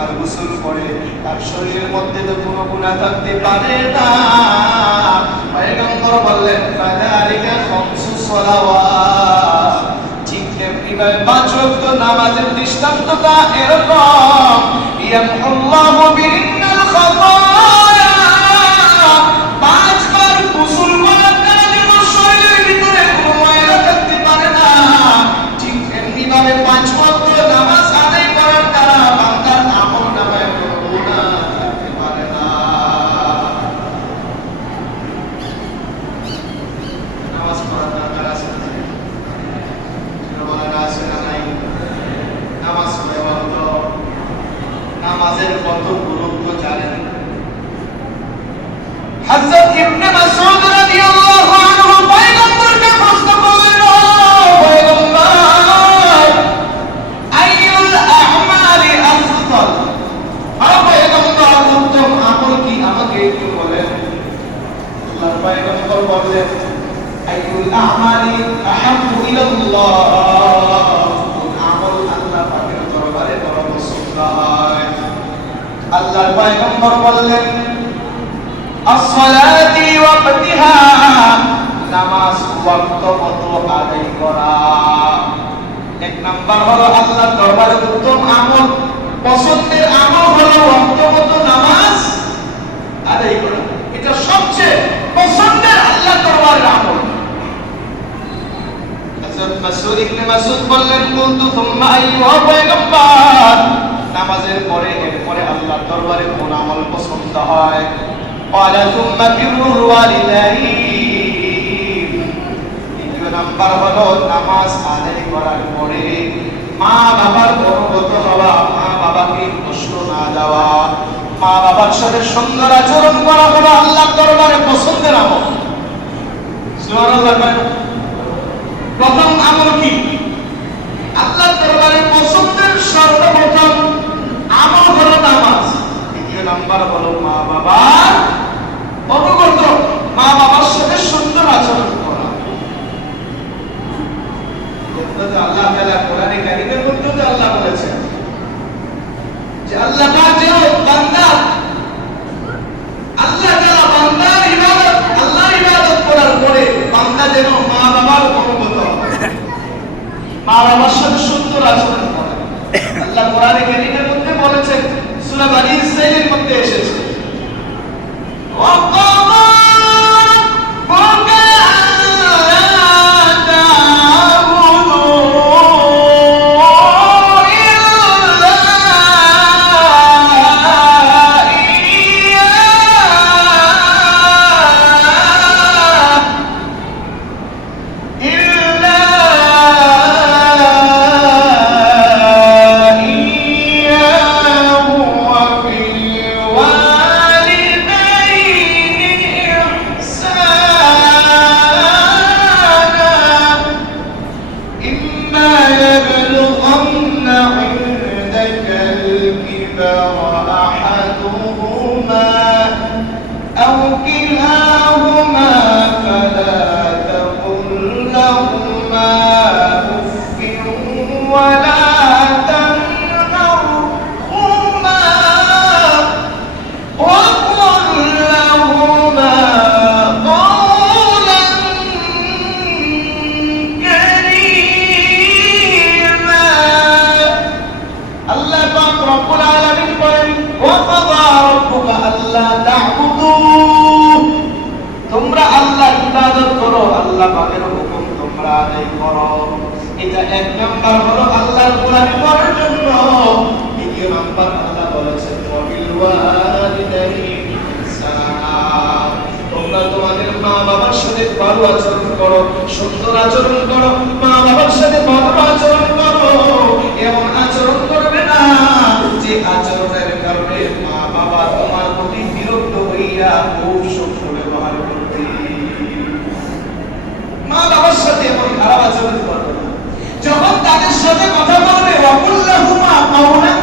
আর গোসল করে তার শরীরের মধ্যে তো কোনো গুনাহ থাকতে পারে না। পয়গম্বর বললেন ফাযালিকা খামসু সালাওয়াত, ঠিক তেমনি ভাবে 5 ওয়াক্ত নামাজের দৃষ্টান্তটা এরকম। ইয়ামহুল্লাহু বিহিন্নাল খাতায়া, 5 বার গোসল করার কারণে শরীরের ভিতরে কোনো ময়লা থাকতে পারে না। ঠিক তেমনি ভাবে 5 ওয়াক্ত নামাজ আদায় করার দ্বারা বান্দার আমলনামায় কোনো গুনাহ থাকতে পারে না। নামাজ পড়ার দরকার আছে না? আছে না নাই? নামাজ পড়ে বলতো নামাজের কত গুরুত্ব জানেন? হযরত ইবনে মাসউদ রাদিয়াল্লাহু আনহু পয়গম্বরকে প্রশ্ন করলেন, ও পয়গম্বর, আইয়ুল আ'মালি আফদাল, ও পয়গম্বর উত্তম আমল কি আমাকে একটু বলেন। আল্লাহর পয়গম্বর বললেন, আইয়ুল আ'মালি আহাব্বু ইলাল্লাহ, আমল আল্লাহ পাকের দরবারে বড় পছন্দ হয়। আল্লাহর পয়গম্বর বললেন, as-salati waqtiha, নামাজ ওয়াক্ত মতো আদায় করা। এক নাম্বার হলো আল্লাহর দরবারে উত্তম আমল, পছন্দের আমল হলো ওয়াক্ত মতো নামাজ আদায় করা। এটা সবচেয়ে পছন্দের আল্লাহর দরবারের আমল। হযরত মাসউদ ইবনে মাসউদ বললেন, কুলতু সুম্মা আইয়ুহা পয়গম্বর, নামাজের পরে এরপরে আল্লাহর দরবারে কোন আমল পছন্দ হয়? ক্বালা সুম্মা বিররুল ওয়ালিদাইন, দ্বিতীয় নাম্বার হলো নামাজ আদায় করার পরে মা বাবার অনুগত হওয়া, মা বাবাকে কষ্ট না দেওয়া, মা বাবার সাথে সুন্দর আচরণ করা হলো আল্লাহর দরবারে পছন্দের আমল। সুবহানাল্লাহ। প্রথম আমল কি? আল্লাহর দরবারে পছন্দের সর্বপ্রথম আমল হলো নামাজ। দ্বিতীয় নাম্বার হলো মা বাবার অনুগত, মা বাবার সাথে সুন্দর আচরণ করা। আল্লাহ তাআলা কোরআনে কারীমের মধ্যে আল্লাহ বলেছেন যে আল্লাহ পাক যেন বান্দা, আল্লাহ তাআলা বান্দার ইবাদত, আল্লাহর ইবাদত করার পরে বান্দা যেন মা বাবার অনুগত, মা বাবার সাথে সুন্দর আচরণ করে। আল্লাহ কোরআনে কারীমের মধ্যে বলেছেন, সূরা বনী ইসরাঈলের মধ্যে এসেছে, তোমরা আল্লাহ ইবাদত করো, আল্লাহ পাকের হুকুম তোমরা আদায় করো। এটা এক নাম্বার হলো আল্লাহর গোলামি করার জন্য। দ্বিতীয় নাম্বার আল্লাহ বলেছেন, ওয়াবিল ওয়ালিদাইনি ইহসানা, তোমরা তোমাদের মা বাবার সাথে ভালো আচরণ করো, সুন্দর আচরণ করো, মা বাবার সাথে ভালো আচরণ করো। এমন আচরণ করবে না যে আচরণের কারণে মা বাবা তোমার প্রতি বিরক্ত হইয়া খুব শক্ত ব্যবহার করবে। মা বাবার সাথে এমন খারাপ আচরণ করবে না। যখন তাদের সাথে কথা বলবে, ওয়াকুল্লাহুমা কাওলান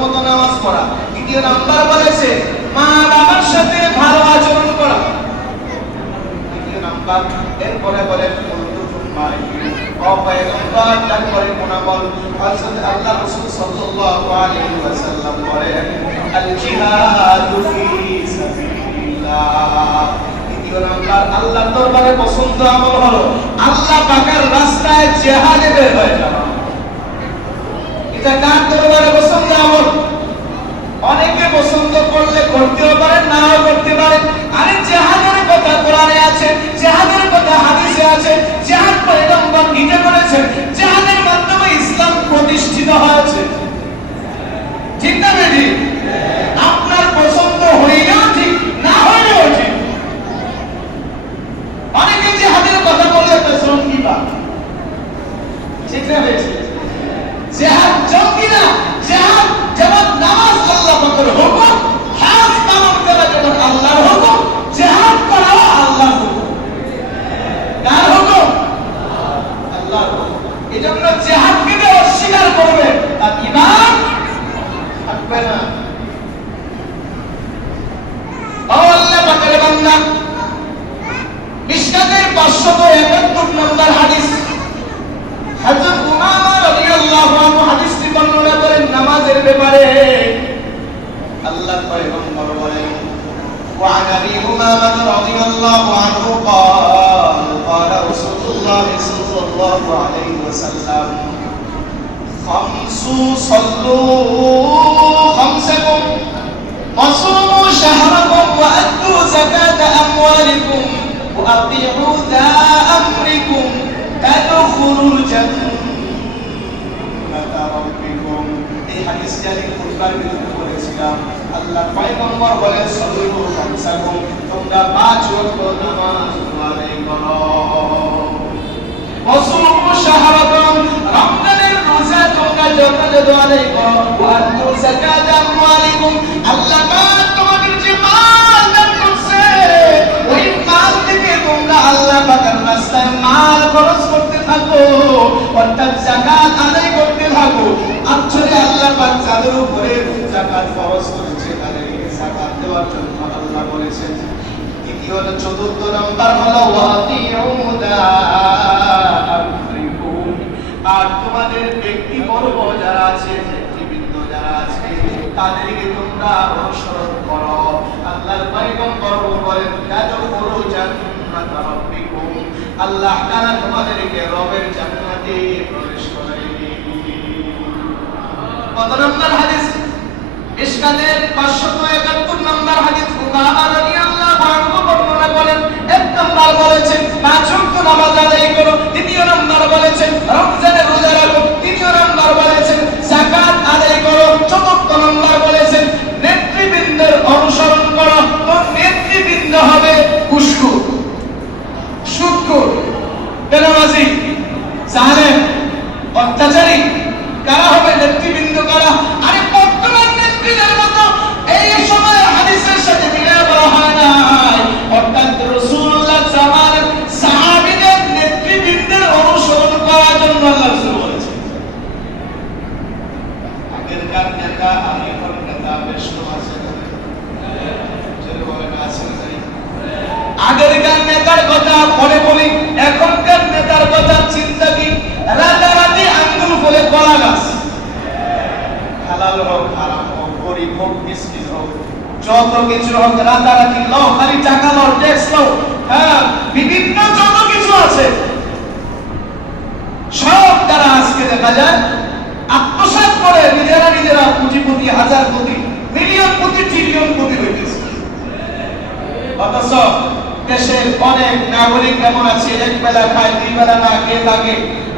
মতো নামাজ পড়া। দ্বিতীয় নাম্বার বলেছে মা বাবার সাথে ভালো আচরণ করা। দ্বিতীয় নাম্বার এরপরে বলে পয়গম্বর তারপরে মুনাফল হযরত আল্লাহ রাসূল সাল্লাল্লাহু আলাইহি ওয়াসাল্লাম বলেন আল জিহাদু ফি সাবিলিল্লাহ। দ্বিতীয় নাম্বার আল্লাহর দরবারে পছন্দ আমল হলো আল্লাহ পাকের রাস্তায় জিহাদে বের হয়ে যাওয়া। এটা কার দরবারে পছন্দ আমল? অনেকে পছন্দ করলে করতেও পারে, নাও করতে পারে। আরে জিহাদের কথা কোরআনে আছে, জিহাদের কথা হাদিসে আছে, জিহাদ পয়গম্বর নিজে বলেছেন, জিহাদের মাধ্যমে ইসলাম প্রতিষ্ঠিত হয়েছে। ঠিক না বেটি? আপনার পছন্দ হইলেও ঠিক, না হইলেও ঠিক। অনেকে জিহাদের কথা বলে তো জঙ্গি বা, ঠিক না বেটি? জিহাদ জঙ্গি না, জিহাদ যেমন নামাজ আল্লাহ পাকের হুকুম, হজ পালন করা যেমন আল্লাহর হুকুম, জিহাদ করাও আল্লাহর হুকুম। কার হুকুম? আল্লাহর হুকুম। এজন্য জিহাদকে যে অস্বীকার করবে তার ঈমান থাকবে না। ও আল্লাহ পাকের বান্দা, মিশকাতের 571 নম্বর হাদিস, হযরত উমামা রাদিয়াল্লাহু আনহু হাদিসটি বর্ণনা করেন নামাজের ব্যাপারে। আল্লাহর পয়গম্বর বলেন وعن ابي امامه رضي الله عنه قال قال رسول الله صلى الله عليه وسلم صلوا خمسكم وصوموا شهركم وادوا زكاه اموالكم واطيعوا ذا امركم تدخلوا الجنه ربكم। এই হাদিস জানি খুতবার ভিতরে বলেছিলাম, আল্লাহর পয়গম্বর বলেন সাল্লু খামসাকুম, তোমরা 5 ওয়াক্ত নামাজ আদায় করো। ওয়াসুমু শাহরাকুম, রমজানের রোজা তোমরা যথাযথ আদায় করো। ওয়াতু যাকাত আমওয়ালিকুম, আল্লাহ পাক তোমাদের যে মাল দান করছে ওই মাল থেকে তোমরা আল্লাহ পাকের রাস্তায় মাল খরচ করতে থাকো, অর্থাৎ যাকাত আদায় করতে থাকো। আসলে আল্লাহ পাক যাদের উপরে যাকাত ফরজ করেছে তাদেরকে যাকাত দেওয়ার জন্য আল্লাহ বলেছেন। দ্বিতীয় চতুর্থ নাম্বার হলো ওয়াতিউ দা আমরিকুম, আর তোমাদের ব্যক্তিবর্গ যারা আছে, ব্যক্তিবৃন্দ যারা আছে তাদেরকে তোমরা অনুসরণ করো। আল্লাহর পয়গম্বর বলেন তাদখুলু জান্নাত রাব্বিকুম, আল্লাহ তাআলা তোমাদেরকে রবের জান্নাতে প্রবেশ করাইবে। কত নম্বর হাদিস? মিশকাতের 571 নম্বর হাদিস। উমামা রাদিয়াল্লাহু আনহু বর্ণনা করেন, এক নম্বর বলেছেন 5 ওয়াক্ত নামাজ আদায় করো, দ্বিতীয় নম্বর বলেছেন রমজানের রোজা রাখো, তৃতীয় নম্বর বলেছেন যাকাত আদায় করো, চতুর্থ নম্বর বলেছেন নেতৃবৃন্দের অনুসরণ করো। তো নেতৃবৃন্দ হবে ঘুষখোর, সুদখোর, বেনামাজি, জালেম, অত্যাচারী। কারা হবে নেতৃবৃন্দ? কারা? আরে বর্তমান নেতৃত্বের মতো এই সময় হাদিসের সাথে মিলে বলা হয় নাই, অর্থাৎ রাসূলুল্লাহ জামানের সাহাবীদের নেতৃবৃন্দের অনুসরণ করার জন্য আল্লাহ রাসূল বলেছেন। আগেরকার নেতা আর এখন নেতা বেশ কম আছে, যেরকম আছে না। আগেরকার নেতার কথা পরে বলি, এখনকার নেতার কথা চিন্তা কি? রাতারাতি আঙ্গুল ফলে কলা গাছ, হালাল হোক হারাম হোক, গরিব হোক মিসকিন হোক, যত কিছু হোক রাতারাতি লও, খালি টাকা লও, ট্যাক্স লও, হ্যাঁ বিভিন্ন যত কিছু আছে সব তারা আজকে দেখা যায় আত্মসাৎ করে নিজেরা কোটিপতি, হাজার কোটি, মিলিয়ন কোটি, ট্রিলিয়ন কোটি হইতেছে। অথচ দেশের অনেক নাগরিক কেমন আছে, এক বেলা খায়, 2 বেলা না খেয়ে থাকে,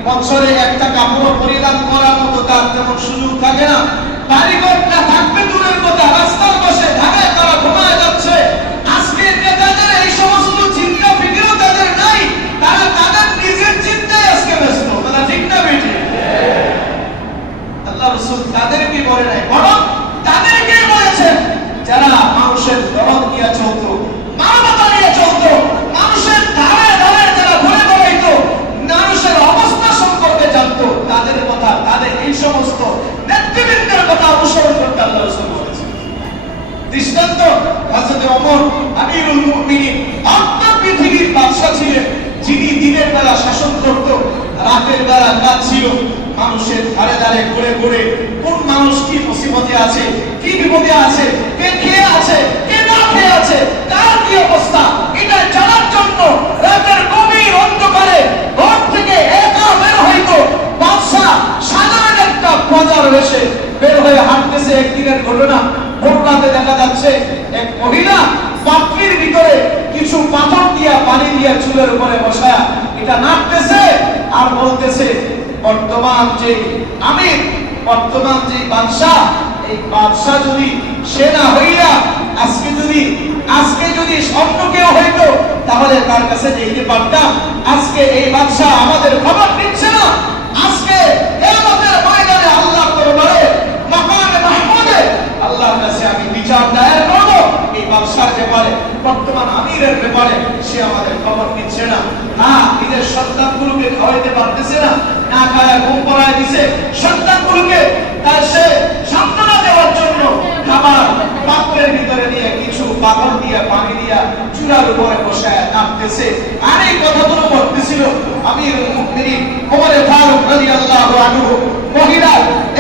বছরে একটা কাপড় পরিধান করার মতো তার তেমন সুযোগ থাকে না। বাড়িঘর না থাকবে দূরের কথা, রাস্তার পাশে ঢাকায় তারা ঘুমায় যাচ্ছে। আজকে নেতাদের এই সমস্ত চিন্তা ফিকিরও তাদের নাই, তারা তাদের নিজের চিন্তায় আজকে ব্যস্ত। তারা ঠিক না বেটি? আল্লাহ রাসূল তাদেরকে বলে নাই, বরং তাদেরকেই বলেছেন যারা মানুষের দরদ নিয়ে চলতো, মানবতা নিয়ে চলতো, মানুষের ধারে ধারে যারা ঘুরে বেড়াইতো, মানুষের অবস্থা সম্পর্কে জানতো, তাদের কথা, তাদের এই সমস্ত নেতৃবৃন্দের কথা অনুসরণ মুমিনিন অর্ধ পৃথিবীর বাদশা ছিলেন, যিনি দিনের বেলা শাসন করত, রাতের বেলা কাজ ছিল মানুষের ধারে ধারে ঘুরে ঘুরে কোন মানুষ কি মুসিবতে আছে, কি বিপদে আছে, কে খেয়ে আছে, কে না খেয়ে আছে, কার কি অবস্থা, এটা জানার জন্য রাতের গভীর অন্ধকারে ঘর থেকে একা বের হইতো বাদশা। সাধারণ একটা প্রজার বেশে বের হয়ে হাঁটতেছে। একদিনের ঘটনা, ভোর রাতে দেখা যাচ্ছে এক মহিলা পাত্রের ভিতরে কিছু পাথর দিয়া পানি দিয়া চুলের উপরে বসায়া এটা নাড়তেছে আর বলতেছে, বর্তমান যে আমির, বর্তমান যে বাদশাহ, এই বাদশাহ যদি সে না হইয়া আজকে যদি অন্য কেউ হইতো তাহলে তার কাছে যেতে পারতাম। আজকে এই বাদশাহ আমাদের খবর নিচ্ছে না। আজকে কিয়ামতের ময়দানে আল্লাহর দরবারে মাকামে মাহমুদে আল্লাহর কাছে আমি বিচার দায়ের করব এই বাদশার ব্যাপারে, বর্তমান আমিরের ব্যাপারে। সে আমাদের খবর নিচ্ছে না, নিজের সন্তানগুলোকে খাওয়াইতে পারতেছে না, না খায় ঘুম পড়ায় দিছে সন্তানগুলোকে। তার সে সান্ত্বনা দেওয়ার জন্য খাবার পাত্রের ভিতরে দিয়ে কিছু পাথর দিয়া পানি দিয়া চূড়ার উপরে বসায় নাড়তেছে। আর এই কথাগুলো বলতেছিল আমিরুল মুমিনিন ওমর ফারুক রাদিয়াল্লাহু আনহু। মহিলা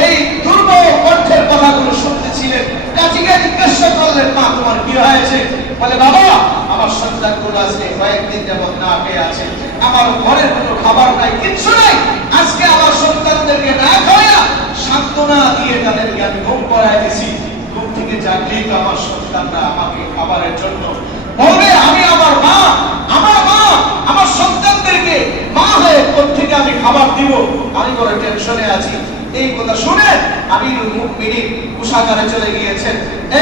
এই দুর্বল কণ্ঠের কথাগুলো শুনতেছিলেন। কাজীকে জিজ্ঞাসা করলেন, মা তোমার কি হয়েছে? বলে, বাবা আমার সন্তানগুলো আজকে কয়েকদিন যাবত না খেয়ে আছে, আমার ঘরের কোনো খাবার নাই, কিচ্ছু নাই। আজকে আমার সন্তানদেরকে না খাওয়া সান্ত্বনা দিয়ে তাদেরকে আমি ঘুম পড়ায় দিছি। ঘুম থেকে জাগলেই তো আমার সন্তানরা আমাকে খাবারের জন্য বলবে, আমি আমার মা আমার সন্তানদেরকে মা হয়ে কোত্থেকে আমি খাবার দিব, আমি বড় টেনশনে আছি। এই কথা শুনে আমিরুল মুমিনিন কোষাগারে চলে গিয়েছেন।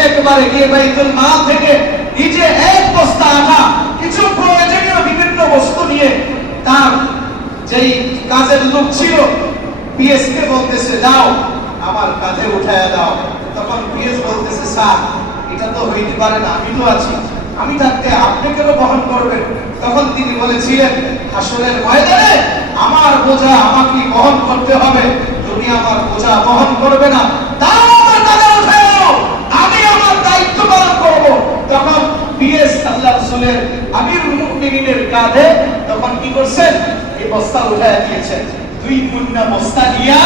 একবারে গিয়ে বাইতুল মাল থেকে নিজে এক বস্তা আটা, কিছু প্রয়োজনীয় বিভিন্ন বস্তু নিয়ে তার যেই কাজের লোক ছিল পিএসকে বলতেছে, দাও আমার কাঁধে উঠায়া দাও। তখন পিএস বলতেছে, স্যার এটা তো হইতে পারে না, আমি তো আছি, আমি থাকতে আপনি কেন বহন করবেন? তখন তিনি বলেছিলেন, হাসরের ময়দানে আমার বোঝা আমাকে বহন করতে হবে, তুমি আমার বোঝা বহন করবে না। দাও আমার কাঁধে উঠায় দাও, আমি আমার দায়িত্ব পালন করব। তখন পিএস আল্লাহ রাসূলের আমিরুল মুমিনিনের কাঁধে তখন কি করছেন? এই বস্তা উঠায় দিয়েছেন। 2 মুন্না বস্তা নিয়া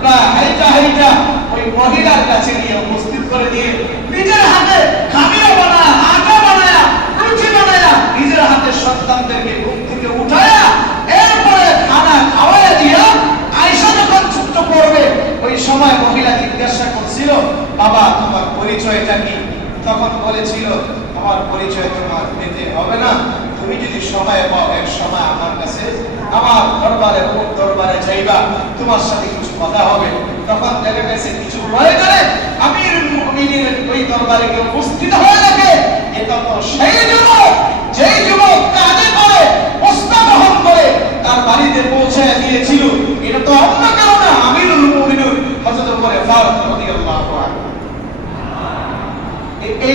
প্রায় হাইটা ওই মহিলার কাছে নিয়ে উপস্থিত করে দিয়ে নিজের হাতে খামিয়া বানায়া, আটা বানায়া, রুটি বানায়া নিজের হাতে সন্তানদেরকে ঘুম থেকে উঠায়া এরপরে খানা খাওয়াইয়া দিয়া আয়েশা যখন ছুট্ট পড়বে ওই সময় মহিলা জিজ্ঞাসা করছিল, বাবা তোমার পরিচয়টা কি? তখন বলেছিল, আমার পরিচয় তোমার দিতে হবে না, তুমি যদি সময় পাও এক সময় আমার কাছে আমার দরবারে যাইবা, তোমার সাথে কিছু কথা হবে। তখন দেখা গেছে কিছু প্রয়োজনে আমিরুল মুমিনিনের ওই দরবারে গিয়ে উপস্থিত হয়ে থাকে। এটা তো সেই যুবক যেই যুবক কাঁধে করে বস্তা বহন করে তার বাড়িতে পৌঁছায় দিয়েছিল। এটা তো অন্য কেউ না, আমিরুল মুমিনিন হযরত ওমর ফারুক রাদিয়াল্লাহু আনহু।